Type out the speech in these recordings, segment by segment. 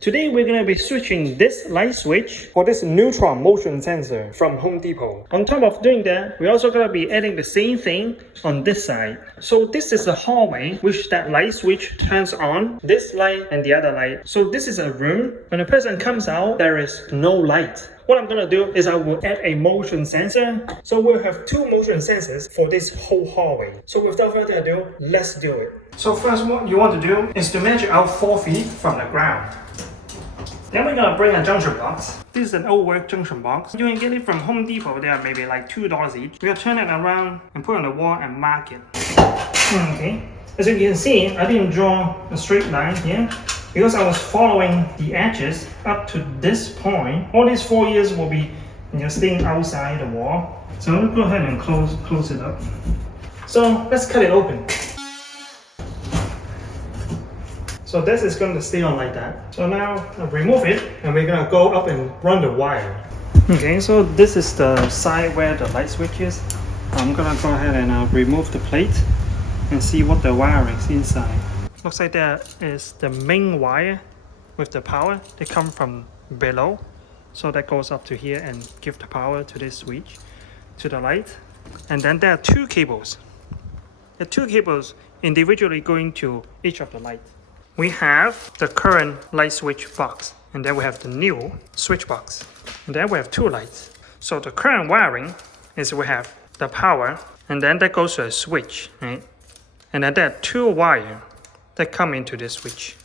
Today we're going to be switching this light switch for this LUTRON motion sensor from Home Depot. On top of doing that, we're also going to be adding the same thing on this side. So this is a hallway which that light switch turns on, this light and the other light. So this is a room. When a person comes out, there is no light. What I'm going to do is I will add a motion sensor. So we'll have two motion sensors for this whole hallway. So without further ado, let's do it. So first what you want to do is to measure out 4 feet from the ground. Then we're gonna bring a junction box. This is an old work junction box. You can get it from Home Depot. They are maybe like $2 each. We're gonna turn it around and put it on the wall and mark it. Okay. As you can see, I didn't draw a straight line here because I was following the edges up to this point. All these 4 years will be staying outside the wall. So let's go ahead and close it up. So let's cut it open. So this is going to stay on like that. So now I'll remove it and we're going to go up and run the wire. Okay, so this is the side where the light switch is. I'm going to go ahead and remove the plate and see what the wiring is inside. Looks like that is the main wire with the power. They come from below. So that goes up to here and give the power to this switch, to the light. And then there are two cables. There are two cables individually going to each of the lights. We have the current light switch box, and then we have the new switch box, and then we have two lights. So the current wiring is we have the power, and then that goes to a switch, right? And then there are two wires that come into this switch.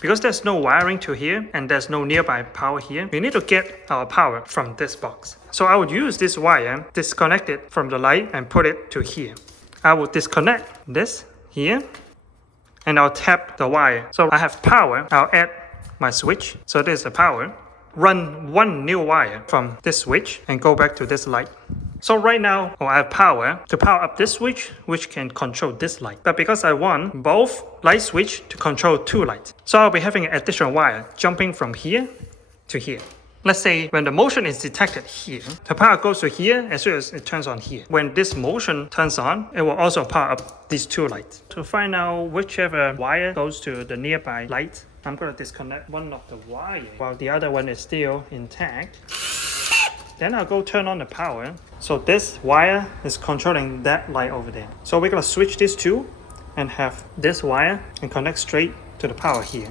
Because there's no wiring to here and there's no nearby power here, we need to get our power from this box. So I would use this wire, disconnect it from the light and put it to here. I will disconnect this here and I'll tap the wire. So I have power, I'll add my switch. So there's the power. Run one new wire from this switch and go back to this light. So right now, I have power to power up this switch, which can control this light. But because I want both light switch to control two lights, so I'll be having an additional wire jumping from here to here. Let's say when the motion is detected here, the power goes to here as soon as it turns on here. When this motion turns on, it will also power up these two lights. To find out whichever wire goes to the nearby light, I'm going to disconnect one of the wires while the other one is still intact. Then I'll go turn on the power. So this wire is controlling that light over there. So we're going to switch these two and have this wire and connect straight to the power here.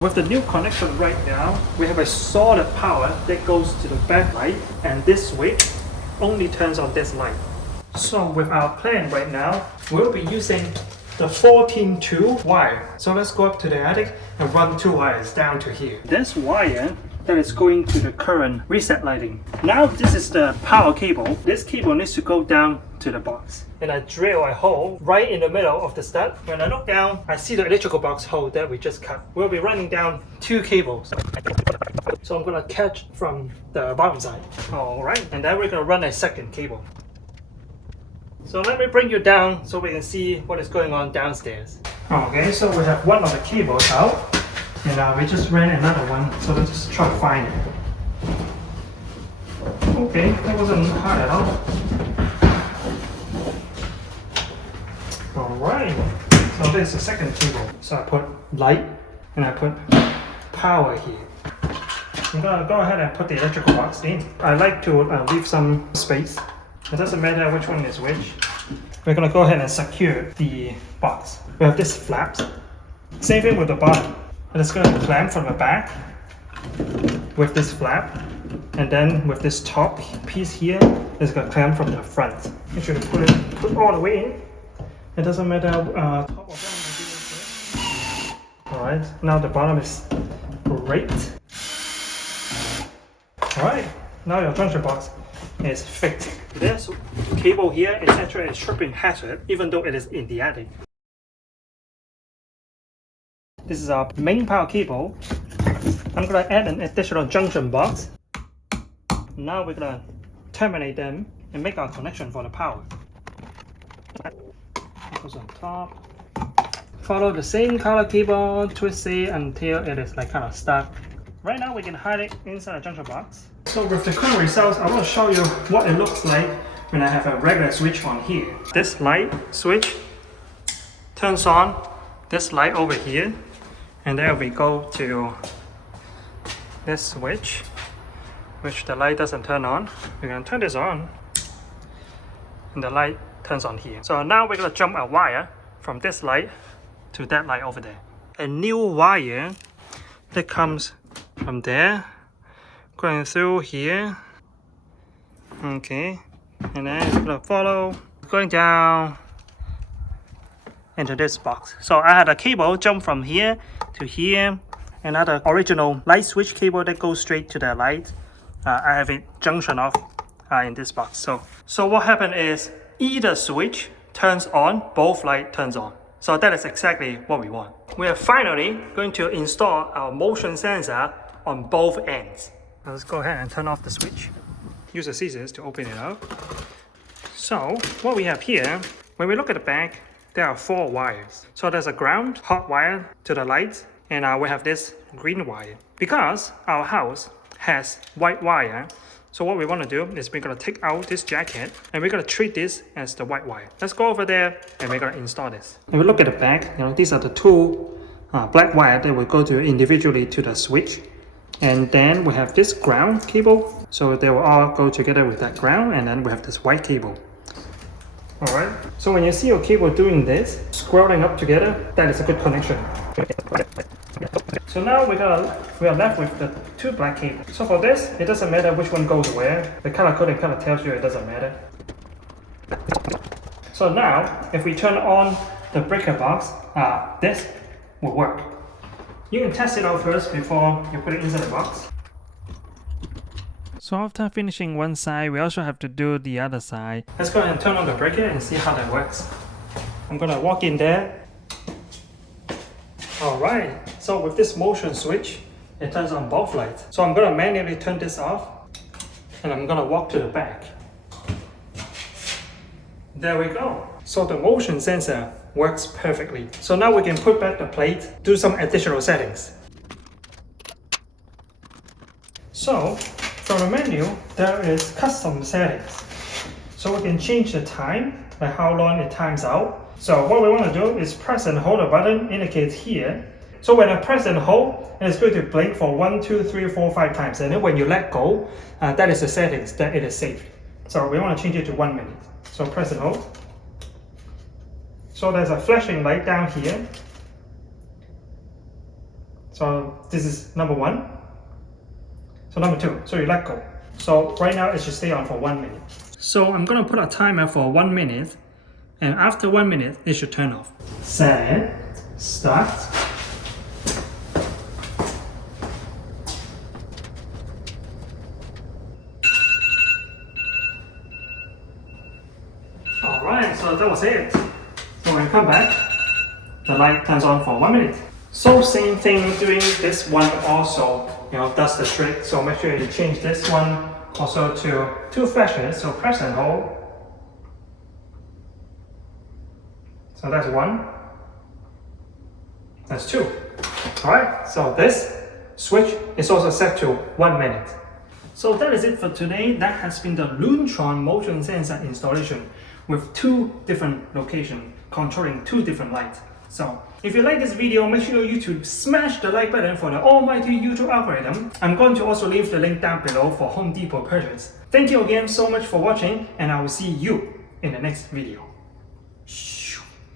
With the new connection right now, we have a solid power that goes to the backlight, and this switch only turns on this light. So with our plan right now, we'll be using the 14-2 wire. So let's go up to the attic and run two wires down to here. This wire that is going to the current reset lighting. Now this is the power cable. This cable needs to go down to the box. And I drill a hole right in the middle of the stud. When I look down, I see the electrical box hole that we just cut. We'll be running down two cables. So I'm gonna catch from the bottom side. Alright, and then we're gonna run a second cable. So let me bring you down so we can see what is going on downstairs. Okay, so we have one of the cables out. And we just ran another one, so let's just try to find it. Okay, that wasn't hard at all. Alright, so this is the second cable. So I put light and I put power here. I'm gonna go ahead and put the electrical box in. I like to leave some space. It doesn't matter which one is which. We're gonna go ahead and secure the box. We have this flaps. Same thing with the bottom. And it's going to clamp from the back with this flap, and then with this top piece here, it's going to clamp from the front. Make sure to put all the way in. It doesn't matter top or bottom. Alright, now the bottom is great. Alright, now your junction box is fixed. This cable here is actually a tripping hazard, even though it is in the attic. This is our main power cable. I'm going to add an additional junction box. Now we're going to terminate them and make our connection for the power. It goes on top. Follow the same color cable, twist it until it is like kind of stuck. Right now we can hide it inside the junction box. So with the current results, I want to show you what it looks like when I have a regular switch on here. This light switch turns on this light over here, and there we go to this switch, which the light doesn't turn on. We're gonna turn this on, and the light turns on here. So now we're gonna jump a wire from this light to that light over there. A new wire that comes from there, going through here. Okay, and then it's gonna follow, going down into this box. So I had a cable jump from here to here, another original light switch cable that goes straight to the light. I have it junction off in this box. So what happened is either switch turns on, both light turns on. So that is exactly what we want. We are finally going to install our motion sensor on both ends. Let's go ahead and turn off the switch. Use the scissors to open it up. So what we have here, when we look at the back, there are 4 wires. So there's a ground, hot wire to the light, and we have this green wire. Because our house has white wire, so what we want to do is we're going to take out this jacket and we're going to treat this as the white wire. Let's go over there and we're going to install this. If we look at the back, these are the 2 black wire that will go to individually to the switch. And then we have this ground cable, so they will all go together with that ground, and then we have this white cable. Alright, so when you see your cable doing this, scrolling up together, that is a good connection. So now we are left with the 2 black cables. So for this, it doesn't matter which one goes where. The color coding kind of tells you it doesn't matter. So now, if we turn on the breaker box, this will work. You can test it out first before you put it inside the box. So after finishing one side, we also have to do the other side. Let's go ahead and turn on the breaker and see how that works. I'm gonna walk in there. Alright, so with this motion switch, it turns on both lights. So I'm gonna manually turn this off, and I'm gonna walk to the back. There we go. So the motion sensor works perfectly. So now we can put back the plate, do some additional settings. So from the menu, there is custom settings. So we can change the time, like how long it times out. So what we want to do is press and hold the button indicates here. So when I press and hold, it's going to blink for 1, 2, 3, 4, 5 times. And then when you let go, that is the settings that it is saved. So we want to change it to 1 minute. So press and hold. So there's a flashing light down here. So this is number 1. So number 2, so you let go. So right now it should stay on for 1 minute. So I'm gonna put a timer for 1 minute, and after 1 minute, it should turn off. Set, start. Alright, so that was it. So when you come back, the light turns on for 1 minute. So same thing doing this one also, does the trick. So make sure you change this one also to 2 flashes. So press and hold. So that's 1. That's 2. Alright, so this switch is also set to 1 minute. So that is it for today. That has been the LUTRON motion sensor installation with 2 different locations controlling 2 different lights. So if you like this video, make sure you to smash the like button for the almighty YouTube algorithm. I'm going to also leave the link down below for Home Depot purchase. Thank you again so much for watching, and I will see you in the next video. Shh.